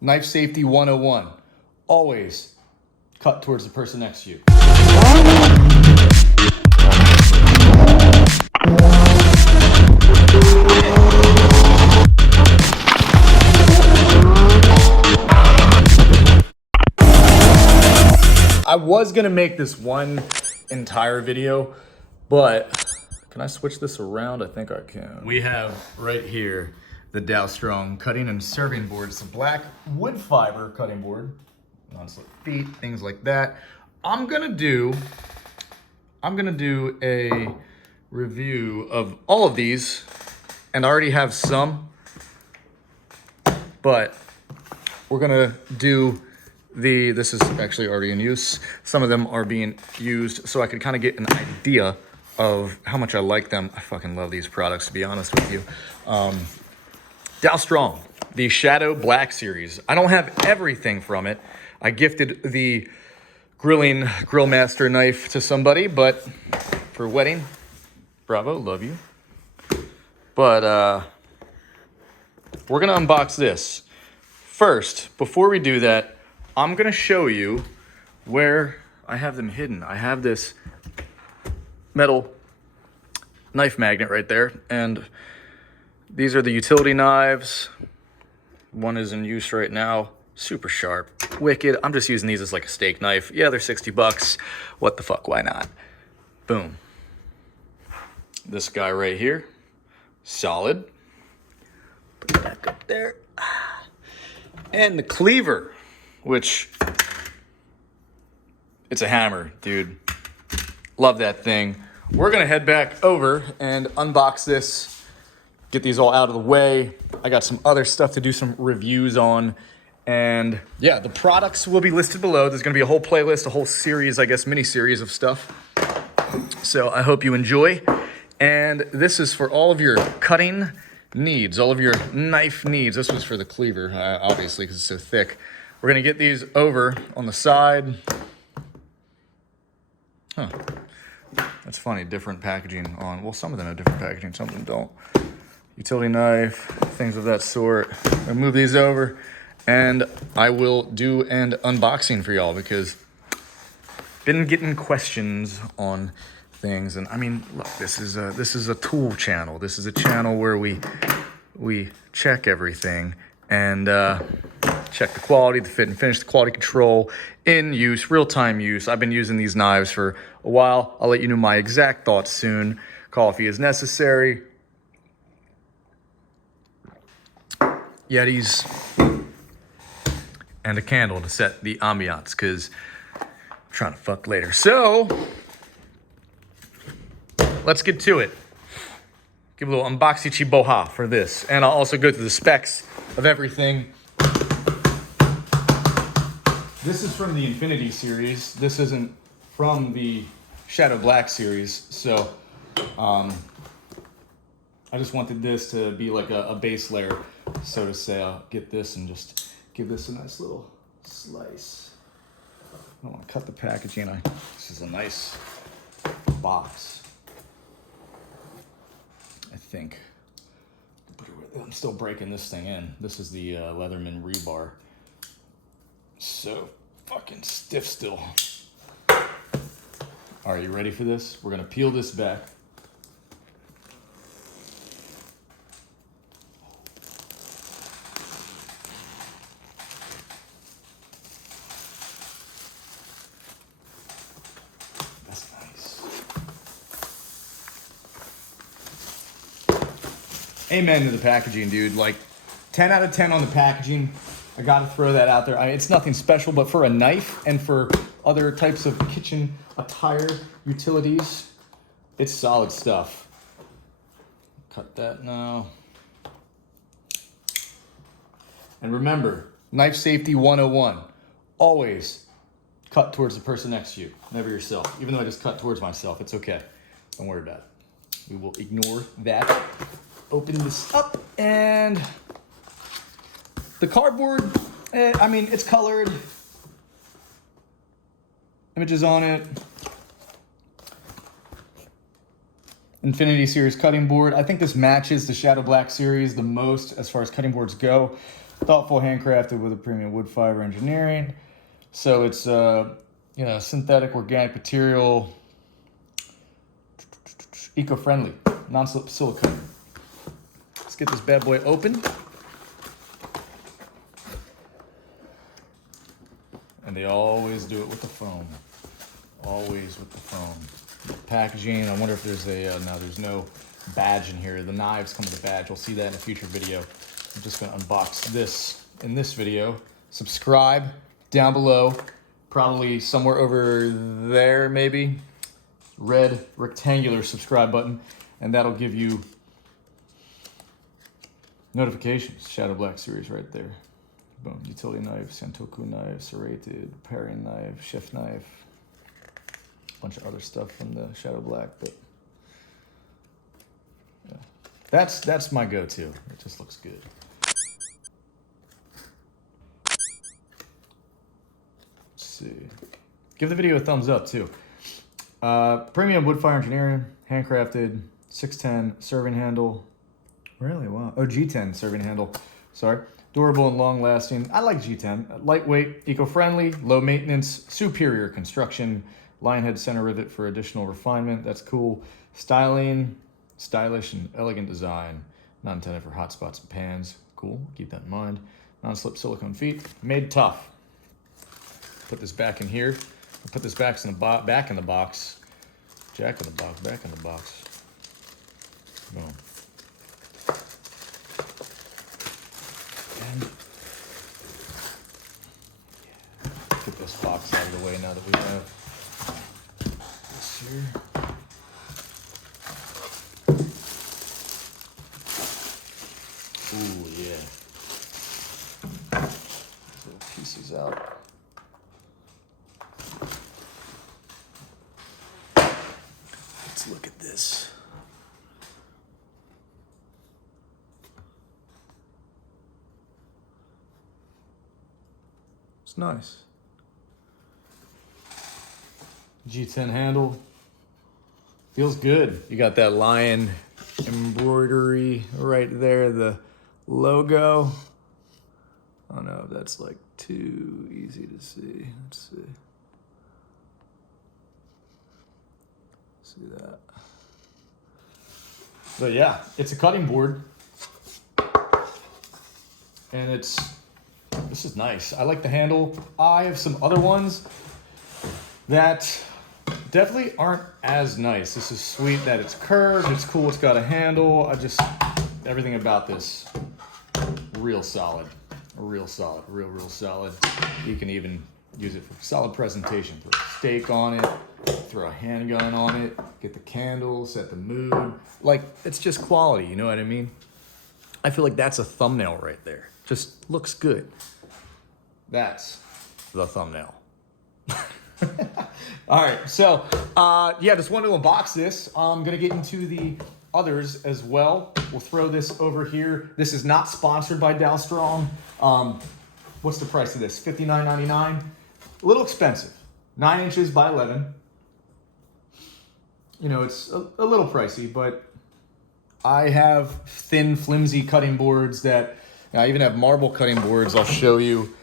Knife safety 101. Always cut towards the person next to you. I was gonna make this one entire video, but can I switch this around? I think I can. We have right here the DALSTRONG cutting and serving board. It's a black wood fiber cutting board, non-slip feet, things like that. I'm gonna do a review of all of these, and I already have some, but we're gonna do this is actually already in use. Some of them are being used, so I could kind of get an idea of how much I like them. I fucking love these products, to be honest with you. DALSTRONG, the Shadow Black series. I don't have everything from it. I gifted the Grill Master knife to somebody, but for a wedding, bravo, love you. But we're gonna unbox this. First, before we do that, I'm gonna show you where I have them hidden. I have this metal knife magnet right there, and these are the utility knives. One is in use right now, super sharp, wicked. I'm just using these as like a steak knife. Yeah, they're 60 bucks. What the fuck, why not? Boom. This guy right here, solid. Put it back up there. And the cleaver, which, it's a hammer, dude. Love that thing. We're gonna head back over and unbox this, get these all out of the way. I got some other stuff to do some reviews on. And yeah, the products will be listed below. There's gonna be a whole playlist, a whole series, I guess, mini series of stuff. So I hope you enjoy. And this is for all of your cutting needs, all of your knife needs. This was for the cleaver, obviously, because it's so thick. We're gonna get these over on the side. Huh. That's funny, different packaging on, well, some of them have different packaging, some of them don't. Utility knife, things of that sort. I'll move these over, and I will do an unboxing for y'all, because been getting questions on things. And I mean, look, this is a tool channel. This is a channel where we check everything and check the quality, the fit and finish, the quality control, in use, real-time use. I've been using these knives for a while. I'll let you know my exact thoughts soon. Coffee is necessary. Yetis and a candle to set the ambiance, because I'm trying to fuck later. So let's get to it. Give a little unboxichi boha for this. And I'll also go through the specs of everything. This is from the Infinity series. This isn't from the Shadow Black series. So I just wanted this to be like a base layer, so to say. I'll get this and just give this a nice little slice. I don't want to cut the packaging. This is a nice box, I think. I'm still breaking this thing in. This is the Leatherman rebar. So fucking stiff still. All right, you ready for this? We're gonna peel this back. That's nice. Amen to the packaging, dude. Like 10 out of 10 on the packaging. I gotta throw that out there. It's nothing special, but for a knife and for other types of kitchen attire, utilities, it's solid stuff. Cut that now. And remember, knife safety 101. Always cut towards the person next to you, never yourself. Even though I just cut towards myself, it's okay. Don't worry about it. We will ignore that. Open this up, and the cardboard, I mean, it's colored. Images on it. Infinity series cutting board. I think this matches the Shadow Black series the most as far as cutting boards go. thoughtful, handcrafted with a premium wood fiber engineering. So it's you know, synthetic organic material, eco-friendly, non-slip silicone. Let's get this bad boy open. And they always do it with the foam. Always with the foam. Packaging, I wonder if there's a, no, there's no badge in here. The knives come with a badge. We'll see that in a future video. I'm just gonna unbox this in this video. Subscribe down below, probably somewhere over there maybe. Red rectangular subscribe button, and that'll give you notifications. Shadow Black series right there. Boom, utility knife, Santoku knife, serrated, paring knife, chef knife. A bunch of other stuff from the Shadow Black, but yeah. That's my go-to. It just looks good. Let's see. Give the video a thumbs up too. Premium Wood-Fibre engineering, handcrafted, 610 serving handle. Really? Wow. Oh, G10 serving handle. Sorry. Durable and long-lasting. I like G10. Lightweight, eco-friendly, low maintenance, superior construction. Lion head center rivet for additional refinement. That's cool. Styling, stylish and elegant design. Not intended for hot spots and pans. Cool. Keep that in mind. Non-slip silicone feet. Made tough. Put this back in here. I'll put this back in the box. Jack in the box. Back in the box. Boom. And get this box out of the way now that we have this here. Ooh, yeah. These little pieces out. Let's look at this. It's nice. G10 handle. Feels good. You got that lion embroidery right there, the logo. I don't know if that's like too easy to see. Let's see. See that. But yeah, it's a cutting board. And this is nice. I like the handle. I have some other ones that definitely aren't as nice. This is sweet that it's curved. It's cool. It's got a handle. Everything about this, real solid. Real solid. Real solid. You can even use it for solid presentation. Throw a steak on it. Throw a handgun on it. Get the candle. Set the mood. Like, it's just quality. You know what I mean? I feel like that's a thumbnail right there. Just looks good. That's the thumbnail. All right, so yeah, just wanted to unbox this. I'm gonna get into the others as well. We'll throw this over here. This is not sponsored by DALSTRONG. What's the price of this? $59.99. A little expensive. 9 inches by 11. You know, it's a little pricey, but I have thin, flimsy cutting boards that, I even have marble cutting boards I'll show you.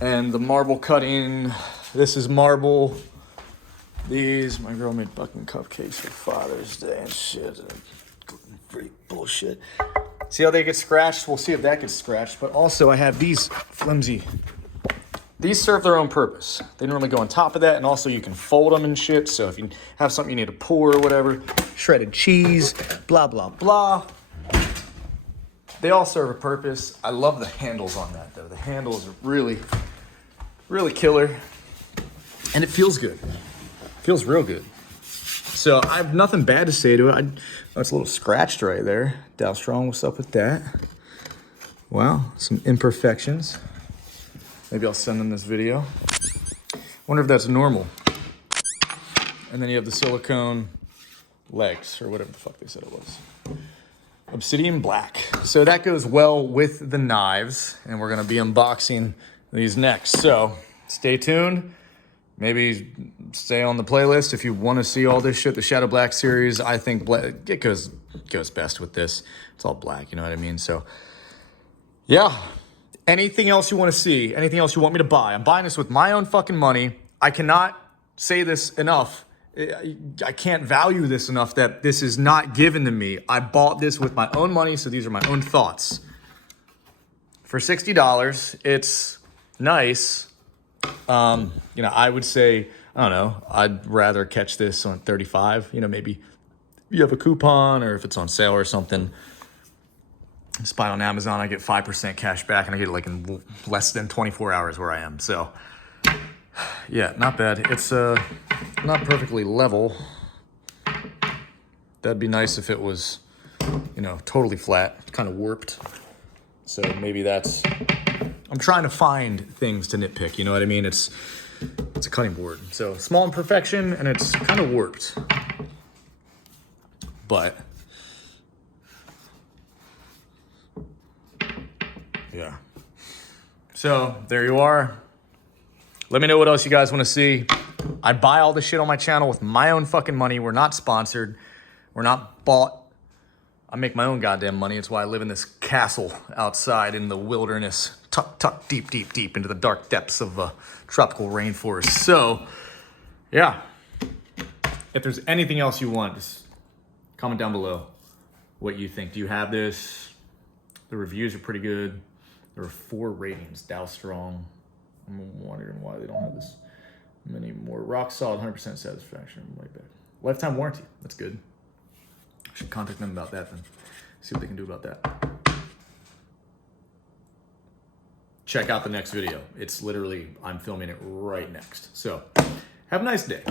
And the marble cutting, this is marble. These, my girl made fucking cupcakes for Father's Day and shit. Gluten-free bullshit. See how they get scratched? We'll see if that gets scratched. But also I have these flimsy. These serve their own purpose. They normally go on top of that, and also you can fold them and shit. So if you have something you need to pour or whatever, shredded cheese, blah, blah, blah. They all serve a purpose. I love the handles on that though. The handles are really, really killer. And it feels good. Feels real good. So I have nothing bad to say to it. Oh, it's a little scratched right there. DALSTRONG, what's up with that? Wow, some imperfections. Maybe I'll send them this video. Wonder if that's normal. And then you have the silicone legs, or whatever the fuck they said it was. Obsidian black. So that goes well with the knives, and we're gonna be unboxing these next. So stay tuned. Maybe stay on the playlist if you want to see all this shit. The Shadow Black series, I think it goes best with this. It's all black, you know what I mean? So yeah, anything else you want to see, anything else you want me to buy, I'm buying this with my own fucking money. I cannot say this enough. I can't value this enough that this is not given to me. I bought this with my own money, so these are my own thoughts. For $60, it's nice. You know, I would say, I don't know, I'd rather catch this on 35. You know, maybe you have a coupon or if it's on sale or something. Just buy it on Amazon, I get 5% cash back and I get it like in less than 24 hours where I am. So yeah, not bad. It's not perfectly level. That'd be nice if it was, you know, totally flat, kind of warped. So maybe that's, I'm trying to find things to nitpick, you know what I mean? It's a cutting board. So small imperfection and it's kind of warped. But yeah. So there you are. Let me know what else you guys want to see. I buy all this shit on my channel with my own fucking money. We're not sponsored. We're not bought. I make my own goddamn money. It's why I live in this castle outside in the wilderness, tucked deep, deep, deep into the dark depths of a tropical rainforest. So, yeah. If there's anything else you want, just comment down below what you think. Do you have this? The reviews are pretty good. There are 4 ratings. DALSTRONG. I'm wondering why they don't have this many more. Rock solid, 100% satisfaction. Like that. Lifetime warranty. That's good. I should contact them about that then. See what they can do about that. Check out the next video. It's literally, I'm filming it right next. So, have a nice day.